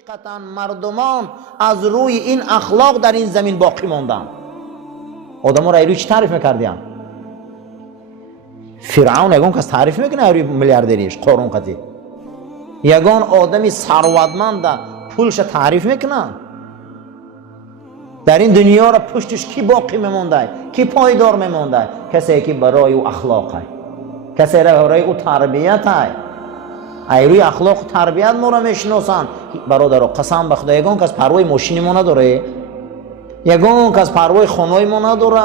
حقیقتا مردمان از روی این اخلاق در این زمین باقی موندن. آدم ها را ایروی چی تعریف میکردیم؟ فرعون یگان کس تعریف میکنه ایروی میلیاردریش قارون قطی، یگان آدمی ثروتمند پولش تعریف میکنن. در این دنیا را پشتش کی باقی میمونده؟ کی پایدار میمونده؟ کسی که برای او اخلاقه، کسی را برای او تربیت های. ایروی اخلاق تربیت ما را میشناسن. برادر قسم به خدا یگان کس پروای ماشین ما نداره، یگان کس پروای خانه ما نداره،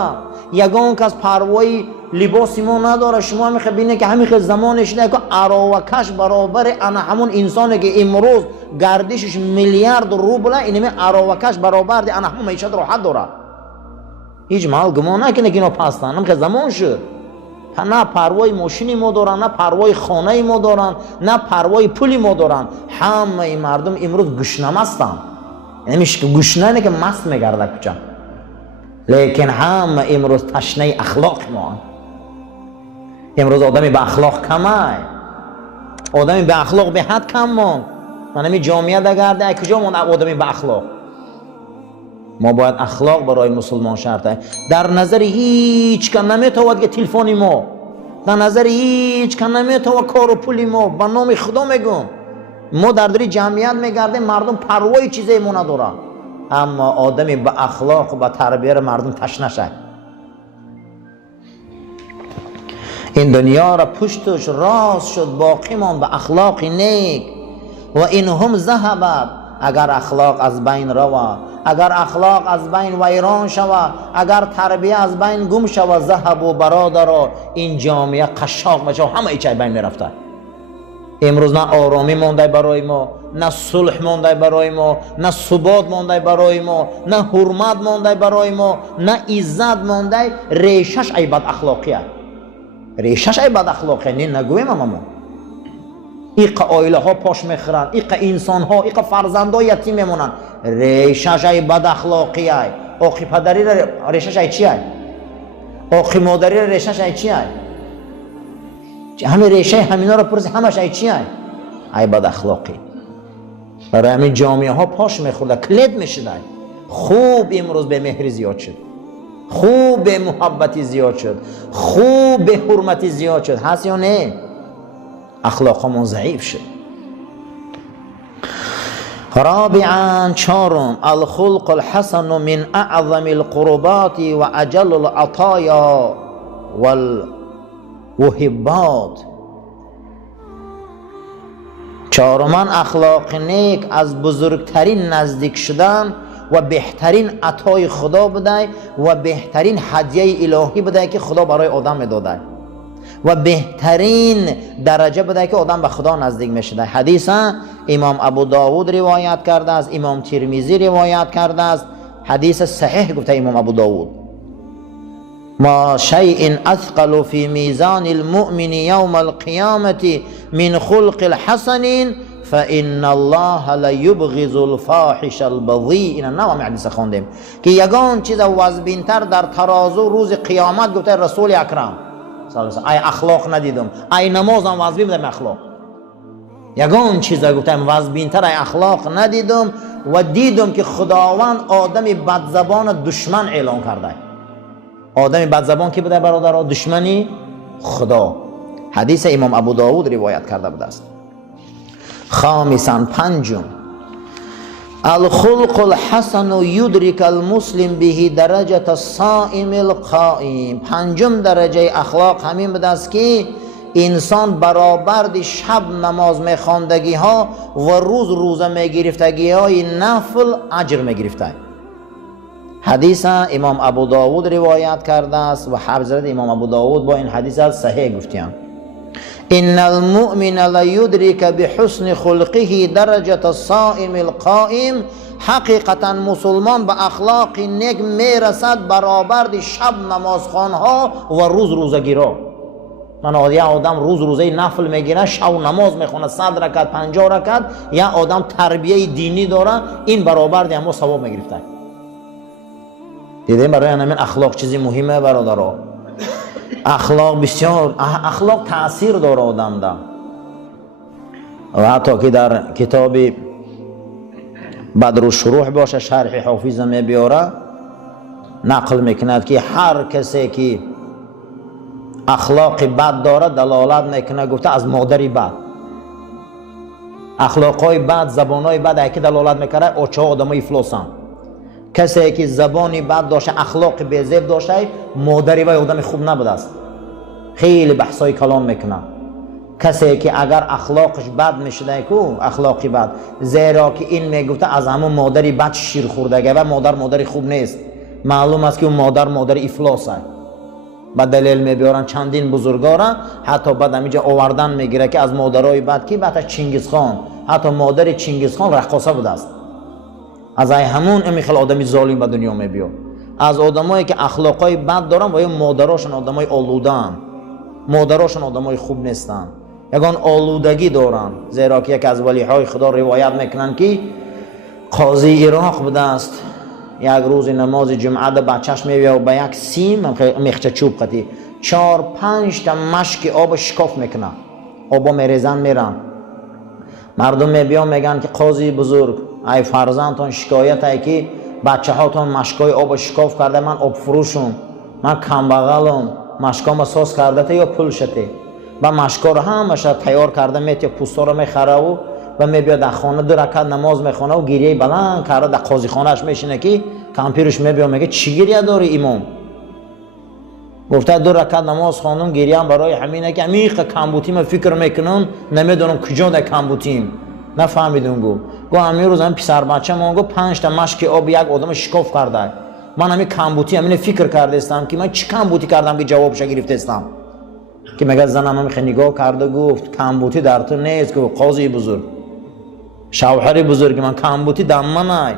یگان کس پروای لباس ما نداره. شما میخوای ببینید که همین زمانش نه که اراوکش برابر انا همون انسانی که امروز گردشش میلیارد روبله، اینم اراوکش برابر دی انا همون معیشت راحت داره. هیچ مال گمان نکنه که اینا پستن. هم که زمان شد نه پروای ماشینی ما دارن، نه پروای خانه ما دارن، نه پروای پولی ما دارن. همه مردم امروز گشنه مستن. یعنی که گشنه نه که مست میگرده کجا، لیکن همه امروز تشنه اخلاق ما. امروز آدمی به اخلاق کمه، آدمی به اخلاق به حد کم ماند. من همی جامعه دگرده کجا ماند آدمی به اخلاق؟ ما باید اخلاق برای مسلمان شرطه. در نظر هیچ کن نمیتواند که تلفنی ما، در نظر هیچ کن نمیتواند کار و پولی ما. به نام خدا میگم ما در دری جمعیت میگردیم، مردم پروای چیزی ما ندارن. اما آدمی به اخلاق و به تربیت مردم تشنه شد. این دنیا را پشتش راست شد، باقی ماند به اخلاق نیک. و این هم ذهبت، اگر اخلاق از بین رود، اگر اخلاق از بین ویران شود، اگر تربیه از بین گم شود، ذهب و برادر این جامعه قشاق میشه و همه ایچه بین میرفته. امروز نه آرامی مونده برای ما، نه صلح مونده برای ما، نه ثبات مونده برای ما، نه حرمت مونده برای ما، نه عزت مونده. ریشش ای بد اخلاقیه، ریشش ای بد اخلاقیه. نه نگویم ما ایقا آیله ها پاش میخورن، ایقا انسان ها، ایقا فرزند ها یتیم میمونن. ریشش ای بد اخلاقیه. آخی پدری را ریشش ای چیه؟ آخی مادری را ریشش ای چیه؟ همه ریشه همینا رو پرسی همش ای چیه؟ ای بد اخلاقی. برای همین جامعه ها پاش میخورده، کلید میشده. خوب امروز به مهری زیاد شد، خوب به محبتی زیاد شد، خوب به حرمتی زیاد شد. هست یا نه؟ اخلاقمون ضعیف شد. رابعا چهارم، الخلق الحسن من اعظم القربات و اجل العطایا والوهبات. چهارمان اخلاق نیک از بزرگترین نزدیک شدن و بهترین عطای خدا بوده و بهترین هدیه الهی بوده که خدا برای آدم میداده و بهترین درجه بوده که آدم به خدا نزدیک میشده. حدیث امام ابو داود روایت کرده است، امام ترمذی روایت کرده است. حدیث صحیح گفته امام ابو داود: ما شیء اثقل فی میزان المؤمن یوم القیامة من خلق الحسن فإن الله لیبغض الفاحش البذیء. اینا نوام حدیث خوندیم که یگان چیز وزن‌تر در ترازو روز قیامت گفته رسول اکرم ای اخلاق ندیدم، ای نمازم وزن بودم اخلاق. یگان چیز گفتم وزن‌تر ای اخلاق ندیدم و دیدم که خداوند آدمی بدزبان دشمن اعلان کرده. آدمی بدزبان کی بوده برادرها؟ دشمنی خدا. حدیث امام ابو داود روایت کرده بوده است. خامساً پنجم، الخلق الحسن یدرک المسلم به درجه الصائم القائم. پنجم درجه اخلاق همین بوده است که انسان برابر شب نماز میخواندگی ها و روز روزه میگرفتگی های نفل اجر میگرفته. حدیث امام ابو داود روایت کرده است و حضرت امام ابو داود با این حدیث صحیح گفتیم: ان المؤمن لیدرک بحسن خلقه درجه الصائم القائم. حقیقتا مسلمان به اخلاق نیک میرسد برابر شب نمازخوانها و روز روزگیرا. من آدم روز روزه نفل میگیره، شب نماز میخونه 100 رکعت 50 رکعت، یا آدم تربیه دینی داره، این برابر همو ثواب میگرفته. دیدیم برای همین اخلاق چیزی مهمه برادرها. اخلاق بسیار، اخلاق تأثیر داره آدم ده. و حتی که در کتاب بعد رو شروع باشه شرح حافظ میبیاره نقل میکند که هر کسی که اخلاق بد داره دلالت میکنه گفته از مادری بد. اخلاقای بد، زبانای بد که دلالت میکنه او چه آدمای افلاسن. کسی که زبانی بد داشته، اخلاق بی‌زیب داشته، مادری و آدم خوب نبوده است. خیلی بحثای کلام میکنه. کسی که اگر اخلاقش بد میشده کو اخلاقی بد، زیرا که این میگفته از همون مادری بد شیر خوردگه و مادر خوب نیست. معلوم است که اون مادر افلاس است. با دلیل میبیارن چندین بزرگارا، حتی بعد همینجا آوردن میگیره که از مادرای بد کی بعد چنگیز خان، حتی مادر چنگیز خان رقاصه بوده است. از همون خیلی آدمی ظالم به دنیا میبیاد. از آدمایی که اخلاقای بد دارن و یا مادراشون آدمای آلودن، مادراشون آدمای خوب نیستن، یگان آلودگی دارن. زیرا که یک از ولیهای خدا روایت میکنن که قاضی عراق بوده است، یک روز نماز جمعه ده بچهش میبیه و به یک سیم میخچه چوب قطی 4-5 تا مشک آب شکاف میکنه، آبا میریزن میرن. مردم میبیان میگن که قاضی بزرگ ای فرزندتان شکایت ای که بچه هاتون مشکای آب شکاف کرده، من آب فروشم، من کمبغلم، مشکام ساز کرده یا پول شده و مشکا رو همش تیار کرده میتیا پوستا رو میخره و میبیاد در خانه 2 رکعت نماز میخونه و گریه بلند کرده در قاضی خانهش میشینه که کمپیرش میبیاد میگه چی گریه داری امام؟ گفته 2 رکعت نماز خواندم، گریه هم برای همینه که عمیق کمبودیم فکر میکنم، نمیدونم کجا در کمبودیم، نفهمیدم. گو همین روز هم پسر بچه ما گفت 5 تا مشک آب یک آدم شکاف کرده. من همین کمبودی همین فکر کرده استم که من چی کمبودی کردم که جوابش گرفته استم. که مگه زنم هم خیلی نگاه کرده گفت کمبودی در تو نیست. گفت قاضی بزرگ، شوهر بزرگ، من کمبودی دم من نای.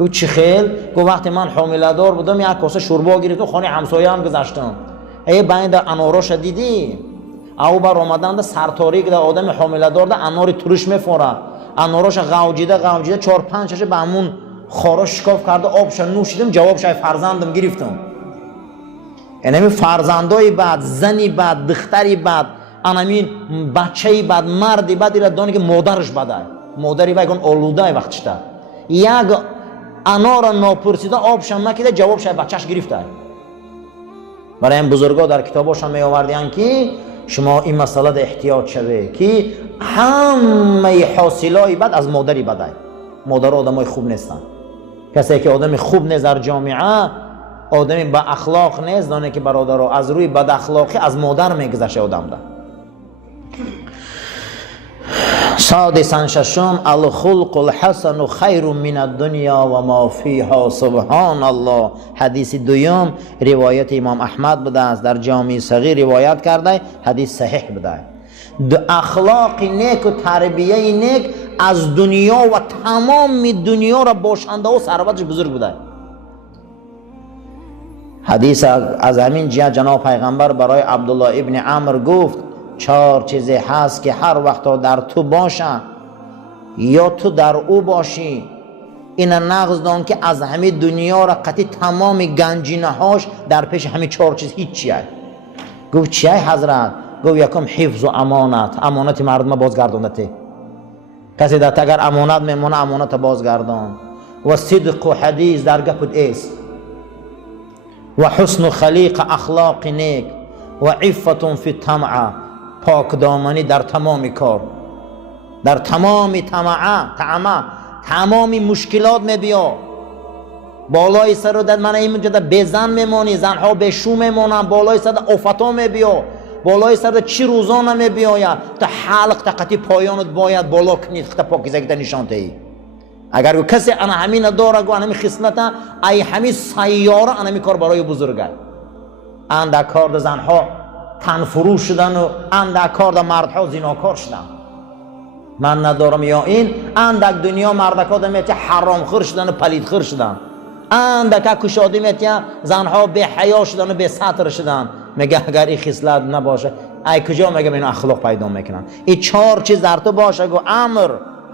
گفت چی خیل؟ گفت وقتی من حامله دار بودم یک کاسه شوربا گرفتم خانه همسایه هم گذاشتم. ای بند اناراش دیدی؟ او بر آمدن ده سرتاری که ده آدم حامله دار ده انار ترش میفوره، اناراش غوجیده 4-5 به همون خارا شکاف کرده آبش نوشیدم، جوابش فرزندم گرفتم. یعنی فرزندای بعد، زنی بعد، دختری بعد، انمی بچه‌ای بعد، مردی بعد ایراد دانی که مادرش بده، مادری بگن آلوده وقتش ده یک انار ناپرسیده آبش نکیده جوابش بچه‌ش گرفته. برای این بزرگا در کتاباشون می آوردن که شما این مسئله احتیاط شوه که همه حاصلای بعد از مادری بده. مادر آدمای خوب نیستن. کسی که آدم خوب نیست در جامعه، آدمی با اخلاق نیست، دانه که برادرها از روی بد اخلاقی از مادر میگذشه آدم ده. سادساً ششم الخلق الحسن خیر من الدنیا و ما فیها سبحان الله. حدیث دوم روایت امام احمد بوده است، در جامع صغیر روایت کرده، حدیث صحیح بوده. اخلاق نیک و تربیه نیک از دنیا و تمام دنیا را باشنده و ثروتش بزرگ بوده. حدیث از همین جهت جناب پیغمبر برای عبدالله ابن عمرو گفت 4 چیزی هست که هر وقت در تو باشه یا تو در او باشی، این نقض دان که از همه دنیا را قطعی تمام گنجینه هاش در پیش همین 4 چیز هیچ چیه. گفت چیه حضرت؟ گفت یکم حفظ و امانت مردم بازگردانده. کسی در اگر امانت میمونه امانت بازگردان، و صدق و حدیث در گپت ایست، و حسن خلیق اخلاق نیک، و عفت فی الطمع پاک دامنی در تمام کار، در تمام طمع تمام مشکلات میبیا. بالای سر رو من این مجده به زن میمانی، زنها به شو میمانن، بالای سر افتا میبیا، بالای سر چی روزانه میبیاید تا حلق تقتی پایانت باید بالا کنید تا پاکیزگی نشان دهی. اگر کسی انا همین داره گو همین خصلت ای همین سیاره انا کار برای بزرگه. اندک کار زنها تن فروش شدن و اندک کار مردها زیناکار شدن. من ندارم یا این اندک دنیا مردکا دمیتی حرام خور شدن و پلید خور شدن، اندک کشادی میتی زنها به حیا شدن و به سطر شدن. میگه اگر این خصلت نباشه ای کجا میگم اینو اخلاق پیدا میکنن. این 4 چیز در تو باشه. گو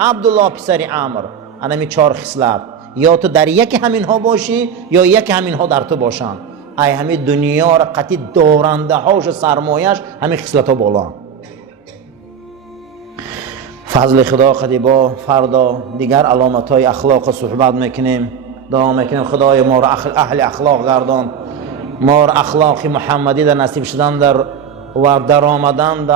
عبدالله پسری عمر انا می 4 خصلت یا تو در یک همین ها باشی یا یک همین ها در تو باشن، ای همین دنیا را قطعی دارنده هاش و سرمایش همین خصلت ها بالا. فضل خدا قدی با فردا دیگر علامت های اخلاق صحبت میکنیم، دعا میکنیم خدای ما را اهل اخلاق گردان، ما را اخلاق محمدی در نصیب شدن در و در آمدن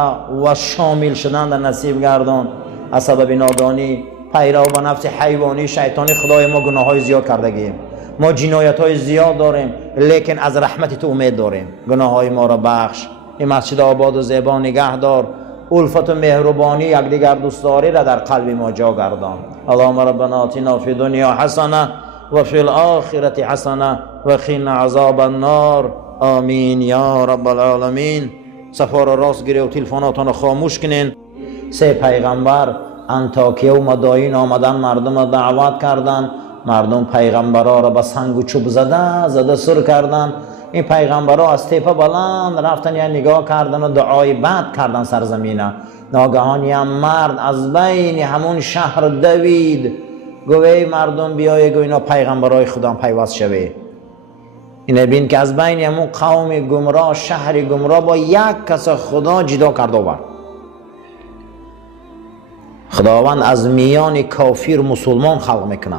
و شامل شدن در نصیب گردان. از سبب نادانی پیرو و نفس حیوانی شیطانی خدای ما گناه های زیاد کردگیم، ما جنایت های زیاد داریم، لیکن از رحمت تو امید داریم. گناه های ما را بخش، این مسجد آباد و زیبا نگه دار، الفت و مهربانی یکدیگر دوستداری را در قلب ما جا گردان. اللهم ربنا آتنا فی دنیا حسنه و فی الاخره حسنه و قنا عذاب النار. آمین یا رب العالمین. صفا را راست گیره و تلفناتان خاموش کنین. سه پیغمبر انطاکیه و مدائین آمدن، مردم را دعوت کردن، مردم پیغمبرها را به سنگ و چوب زده سر کردن. این پیغمبرها از تپه بلند رفتن یا نگاه کردن و دعای بد کردن سرزمینه. ناگهان یه مرد از بین همون شهر دوید، گوی مردم بیای گو اینا پیغمبرای خدا پیوست شوه. این بین که از بین همون قوم گمراه، شهر گمراه با یک کس خدا جدا کرده بود. خداوند از میان کافر مسلمان خلق میکنه،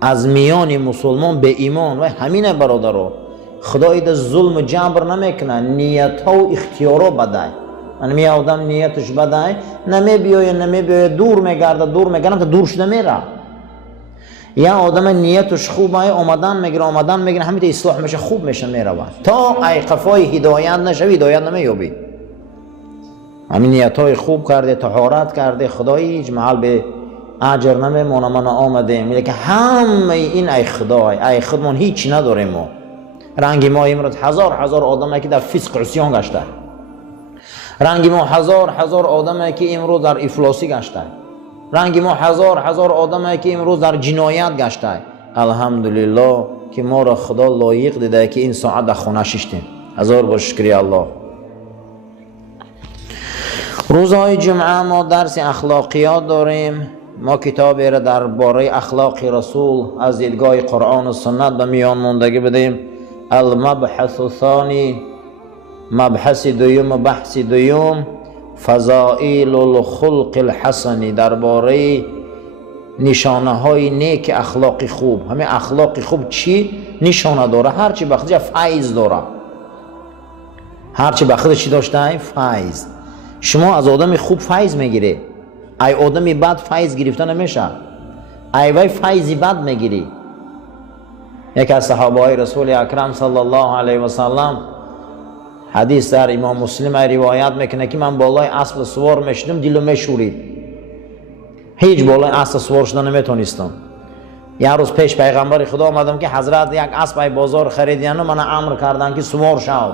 از میان مسلمان به ایمان. و همین برادرو خدای ده ظلم و جبر نمیکنه، نیت ها و اختیارا بده. می آدم نیتش بده، نمی بیایه دور میگرده که دور شده میره. یا آدم نیتش خوبه، آمدن میگیره همین اصلاح میشه، خوب میشه میره تا ای قفای هدایت نشه، هدایت نمیابی. همین نیت های خوب کرده، طهارت کرده، خدای هیچ محل به اجر نمیمونه. من آمده میگه که همه این ای خدمون هیچی نداریم. ما رنگ ما امروز هزار آدمه که در فسق عصیان گشته، رنگ ما هزار آدمه که امروز در افلاسی گشته، رنگ ما هزار آدمه که امروز در جنایت گشته. الحمدلله که ما را خدا لایق دیده که این ساعت در خانه ششتیم. هزار با شکری الله. روزهای جمعه ما درس اخلاقیات داریم. ما کتابی را درباره اخلاق رسول از دیدگاه قرآن و سنت به میان ماندگی بدیم. المبحث الثانی، مبحث دوم و بحث دوم، فضائل الخلق الحسنی، درباره نشانه های نیک اخلاق خوب. همه اخلاق خوب چی نشانه داره؟ هرچی بخدش فیض داره، هرچی بخدش چی داشته؟ فیض. شما از آدم خوب فیض میگیری، ای آدم بد فیض گرفته نمیشه، ای وای فیضی بد میگیری. یکی از صحابه های رسول اکرم صلی الله علیه و سلم حدیث در امام مسلم روایت میکنه که من بالای اسب سوار میشدم، دلم میشورید، هیچ بالای اسب سوار شدن نمیتونستم. یه روز پیش پیغمبر خدا آمدم که حضرت یک اسب بازار خریدین و من امر کردن که سوار شو.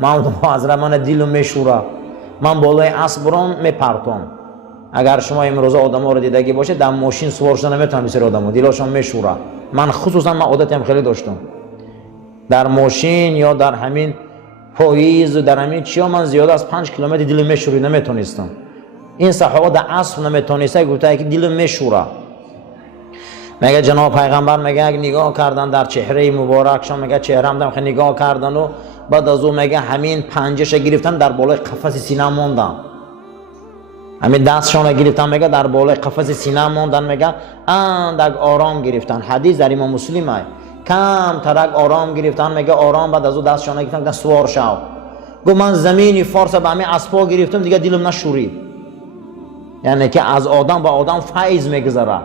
من گفتم حضرت من دلم میشوره، من بالای اسب برام میپرتم. اگر شما امروز آدما رو دیدگی باشه در ماشین سوار شدن نمیتونن، بسیار آدما دلشون میشوره. من خصوصا من عادتم خیلی داشتم در ماشین یا در همین پاییز و در همین چیا من زیاد از 5 کیلومتر دلم میشورید نمیتونستم. این صحابه در اسب نمیتونسته، گفته که دلم میشوره. میگه جناب پیغمبر میگه اگه نگاه کردن در چهره مبارکشان، میگه چهره‌ام دم نگاه کردن و بعد از اون میگه همین پنجهش گرفتن در بالای قفس سینه موندن، همین دستشون گرفتن میگه در بالای قفس سینه موندن، میگه اندک آرام گرفتن. حدیث در امام مسلم است، کم ترک آرام گرفتن، میگه آرام. بعد از اون دستشون گرفتن که سوار شو. گفت من زمینی فارس به همین اسبا گرفتم دیگه دلم نشورید. یعنی که از آدم با آدم فیض میگذره.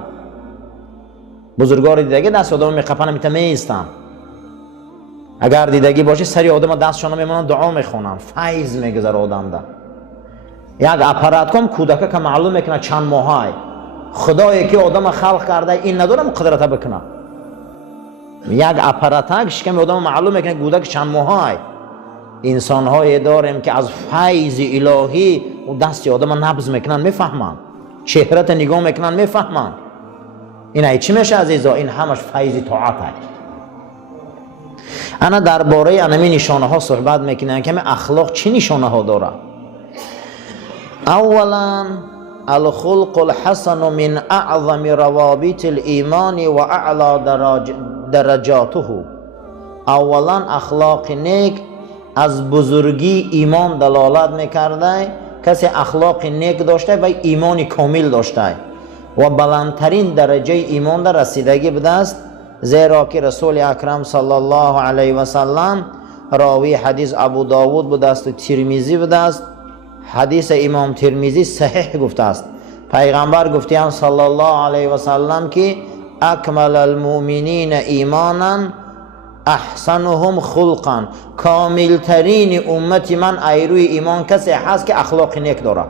بزرگوار دیدگی دست آدم میقپن میتمیستن، اگر دیدگی باشه سری آدم دستشون میمونن دعا میخونن، فیض میگذره آدم ده. یک اپرات کم کودک که معلوم میکنه چند ماهه خدایی که آدم خلق کرده این ندارم قدرت بکنه. یک اپراتک شکم آدم معلوم میکنه کودک چند ماهه. انسان های داریم که از فیض الهی و دست آدم نبض میکنن، میفهمن، چهرت نگاه میکنن میفهمن. این چی میشه عزیزا؟ این همش فیض طاعت است. انا درباره انمی نشانه ها صحبت میکنم که اخلاق چه نشانه ها داره. اولا الخلق الحسن من اعظم روابط الایمان و اعلی درجاته. اولا اخلاق نیک از بزرگی ایمان دلالت میکرده کسی اخلاق نیک داشته و ایمان کامل داشته و بلندترین درجه ایمان در رسیدگی بوده است، زیرا که رسول اکرم صلی الله علیه و سلم راوی حدیث ابو داود بوده است و ترمذی بوده است. حدیث امام ترمذی صحیح گفته است. پیغمبر گفتند صلی الله علیه و سلم که اکمل المؤمنین ایمانا احسنهم خلقا، کاملترین امت من ایروی ایمان کسی هست که اخلاق نیک داره.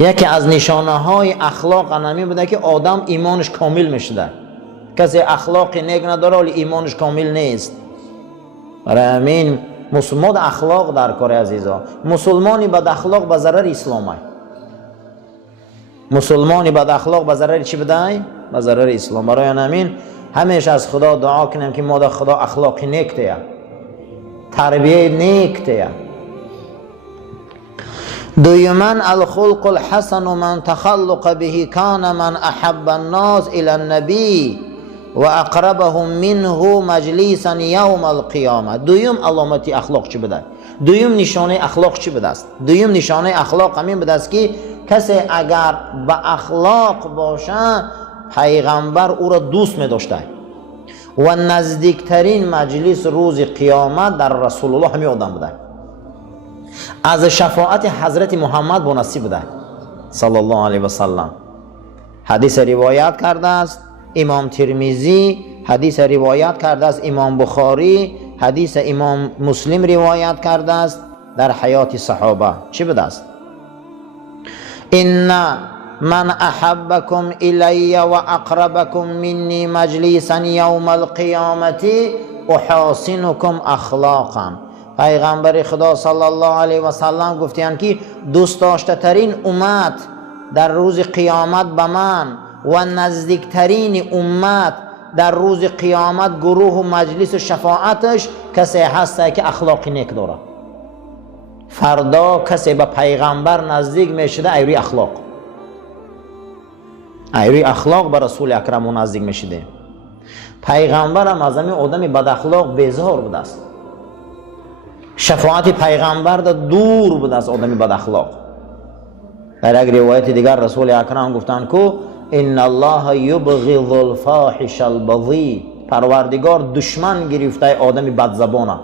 یکی از نشانه های اخلاق انمی بوده که آدم ایمانش کامل میشه. کسی اخلاق نیک نداره ولی ایمانش کامل نیست. برای همین مسلمان اخلاق در کار عزیزا. مسلمانی بد اخلاق به ضرر اسلام است. مسلمانی بد اخلاق به ضرر چی بده؟ به ضرر اسلام. برای همین همیشه از خدا دعا کنیم که ما خدا اخلاق نیک ده، تربیت نیک ده. دویما الخلق الحسن من تخلق به کان من احب الناس الى النبی و اقربهم منه مجلسا یوم القیامه. دویم علامت اخلاق چی بده؟ دویم نشانه اخلاق چی بده است؟ دویم نشانه اخلاق همین بده است که کسی اگر به اخلاق باشه پیغمبر او را دوست می داشته و نزدیکترین مجلس روز قیامت در رسول الله همین آدم بوده. از شفاعت حضرت محمد با نصیب بوده صلی الله علیه و سلم. حدیث روایت کرده است امام ترمذی، حدیث روایت کرده است امام بخاری، حدیث امام مسلم روایت کرده است در حیات صحابه. چی بوده است؟ ان من احبکم الی و اقربکم منی مجلسا یوم القیامت احاسنکم اخلاقا. پیغمبر خدا صلی الله علیه و سلم گفتند که دوست داشته ترین امت در روز قیامت به من و نزدیکترین امت در روز قیامت گروه و مجلس و شفاعتش کسی هست که اخلاق نیک داره. فردا کسی به پیغمبر نزدیک میشده ایروی اخلاق، ایروی اخلاق به رسول اکرم نزدیک میشده. پیغمبر هم از همین آدم بد اخلاق بیزار بوده است. شفاعت پیغمبر دا دور بوده از آدم بد اخلاق. در یک روایت دیگر رسول اکرم گفتند که ان الله یبغض الفاحش البذیء. پروردگار دشمن گرفته آدم بدزبانه.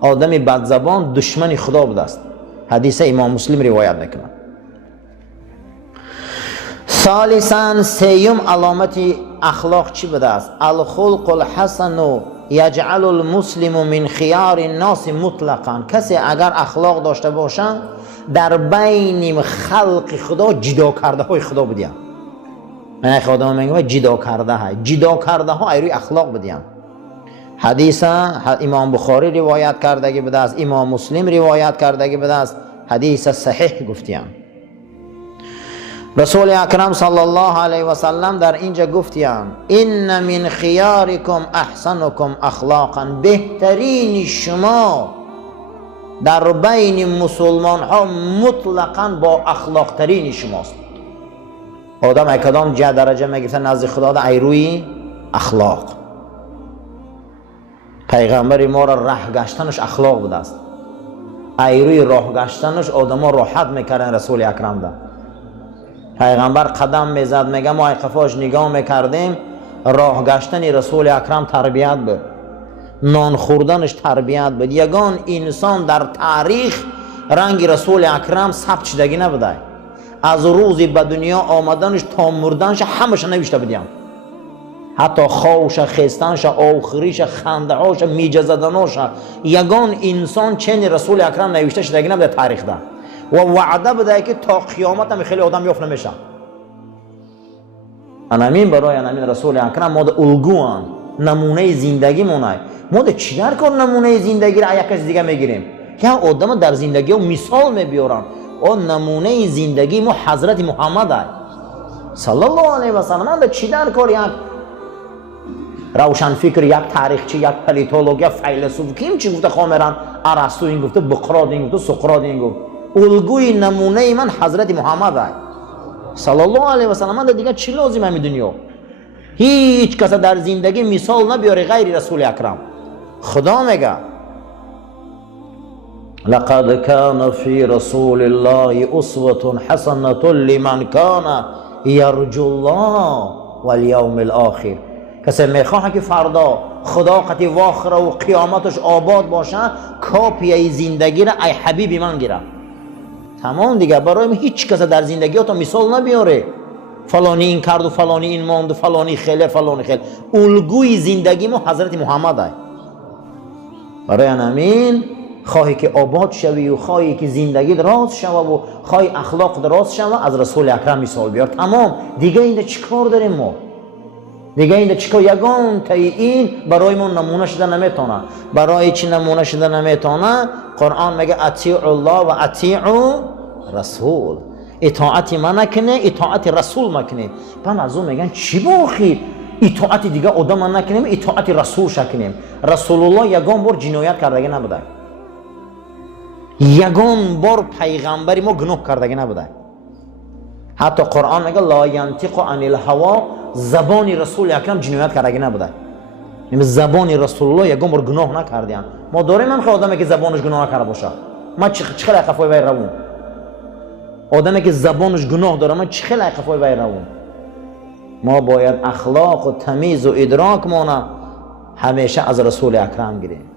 آدم بدزبان دشمن خدا بوده است. حدیث امام مسلم روایت میکنه. ثالثاً سیوم علامت اخلاق چی بوده است؟ الخلق الحسن یجعل المسلم من خیار الناس مطلقاً. کسی اگر اخلاق داشته باشه در بین خلق خدا جدا کرده های خدا بدیم. من خدا میگم جدا کرده های، جدا کرده ها ایروی اخلاق بدیم. حدیث امام بخاری روایت کرده بوده است، امام مسلم روایت کرده بوده است، حدیث صحیح گفتیم. رسول اکرم صلی الله علیه و سلم در اینجا گفتیم ان من خیارکم احسنکم اخلاقا. بهترین شما در بین مسلمان ها مطلقاً با اخلاق ترین شماست. آدم کدام جا درجه میگیره نزد خدا در ایروی اخلاق. پیغمبر ما را راه گشتنش اخلاق بوده است. ایروی راه گشتنش آدم ها راحت میکردن. رسول اکرم ده پیغمبر قدم میزد میگه ما قفاش نگاه میکردیم، راه گشتن رسول اکرم تربیت بود، نان خوردنش تربیت بود. یگان انسان در تاریخ رنگ رسول اکرم ثبت شدگی نبوده. از روزی به دنیا آمدنش تا مردنش همش نوشته بودیم. حتی خوش خستنش، آخریش، خنده هاش، میجه زدناش، یگان انسان چنین رسول اکرم نوشته شدگی نبوده تاریخ ده. و وعده بده که تا قیامت هم خیلی آدم یافت نمیشه. انامین برای انامین رسول اکرم ما ده الگوان نمونه زندگی مونه. ما ده چیکار کن نمونه زندگی را یک کس دیگه میگیریم که آدم در زندگی و مثال میبیارن. و نمونه زندگی ما حضرت محمد است صلی الله علیه و سلم. ده چیکار کن یک روشن فکر، یک تاریخچی، یک پلیتولوگ، یک فیلسوف کیم چی گفته خامران ارسطو این گفته، بقراط این گفته، سقراط این گفت. الگوی نمونه من حضرت محمد است صلی الله علیه و سلم. دیگه چی لازم همین دنیا؟ هیچ کس در زندگی مثال نبیاره غیر رسول اکرم. خدا میگه لقد كان في رسول الله اسوة حسنة لمن كان یرجو الله والیوم الاخر. کسی میخواه که فردا خدا قطی واخره و قیامتش آباد باشه، کاپی زندگی را ای حبیبی من گیره. تمام دیگه. برای هیچ کس در زندگی تو مثال نبیاره فلانی این کرد و فلانی این ماند و فلانی خیلی فلانی خیلی. الگوی زندگی ما حضرت محمد است. برای همین خواهی که آباد شوی و خواهی که زندگی دراز شوی و خواهی اخلاق دراز شوی، از رسول اکرم مثال بیار. تمام دیگه اینده چیکار داریم ما؟ دیگه اینده چیکار؟ یگان تایی این برای ما نمونه شده نمیتونه. برای چی نمونه شده نمیتونه؟ قرآن میگه اطیعوا الله و اطیعوا رسول. اطاعت من نکنه، اطاعت رسول مکنه. بعد از اون میگن چی باخی اطاعت دیگه آدم نکنیم، اطاعت رسول شکنیم. رسول الله یگان بار جنایت کردگی نبوده، یگان بار پیغمبری ما گناه کردگی نبوده. حتی قرآن میگه لا ینطق عن الهوا، زبان رسول اکرم جنایت کردگی نبوده. یعنی زبان رسول الله یگان بار گناه نکردیم. ما داریم هم آدمی که زبانش گناه نکرده باشه، ما چخیل خفای وی روون. آدمی که زبانش گناه داره، ما چخیل خفای وی روون. ما باید اخلاق و تمیز و ادراک مانه همیشه از رسول اکرم گیریم.